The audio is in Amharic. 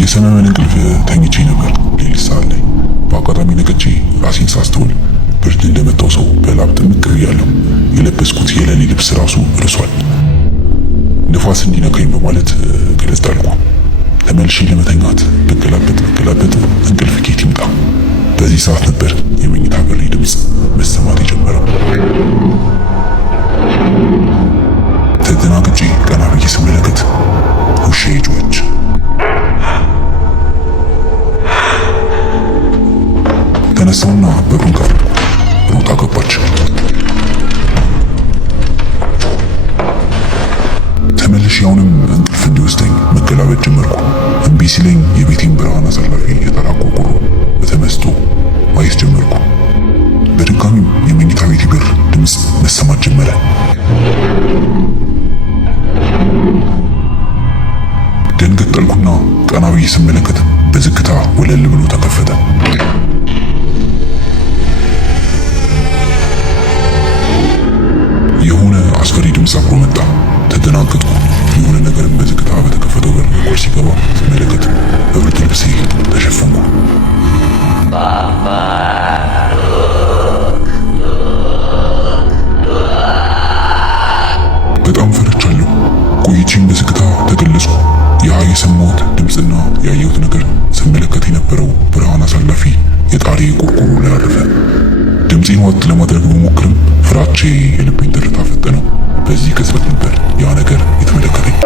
የሰመመን እንቅልፍ ተኝቼ ነበር። ሌሊት ሰዓት ላይ በአጋጣሚ ነቅቼ ራሴን ሳስተውል ብርድ እንደመታው ሰው በላብ ጥምቅ ብያለሁ። የለበስኩት የሌሊት ልብስ ራሱ እርሷል። ንፋስ እንዲነካኝ በማለት ገለጥ አልኩ። ተመልሼ ለመተኛት ብገላበጥ እንቅልፍ ኬት ይምጣ። በዚህ ሰዓት ነበር የመኝታ በሬ ድምፅ መሰማት የጀመረው። ተደናግጬ ቀና ብዬ ስመለከት ውሻዬ ጮኸች። ተነሳውና በሩን ከፈትኩ። ሮጣ ገባች። ተመልሼ አሁንም እንቅልፍ እንዲወስደኝ መገላበጥ ጀመርኩ። እምቢ ሲለኝ የቤቴን ብርሃን አሳላፊ የጣራ ቆርቆሮ በተመስጦ ማየት ጀመርኩ። በድጋሚም የመኝታ ቤቴ በር ድምፅ መሰማት ጀመረ። ደንገጥ አልኩና ቀና ብዬ ስመለከት በዝግታ ወለል ብሎ ተከፈተ። የሆነ አስፈሪ ድምፅ አብሮ መጣ። ተደናገጥኩ። የሆነ ነገርም በዝግታ በተከፈተው በር በኩል ሲገባ ስመለከት በብርድ ልብሴ ተሸፈንኩ። በጣም ፈርቻለሁ። ቆይቼም በዝግታ ተገለጽኩ። ያ የሰማሁት ድምፅና ያየሁት ነገር ስመለከት የነበረው ብርሃን አሳላፊ የጣሪ ቆርቆሮ ላይ አረፈ። ድምፄን ዋጥ ለማድረግ በሞክርም ፍራቼ የልቤን ትርታ ፈጠነው። በዚህ ቅጽበት ነበር ያ ነገር የተመለከተኝ።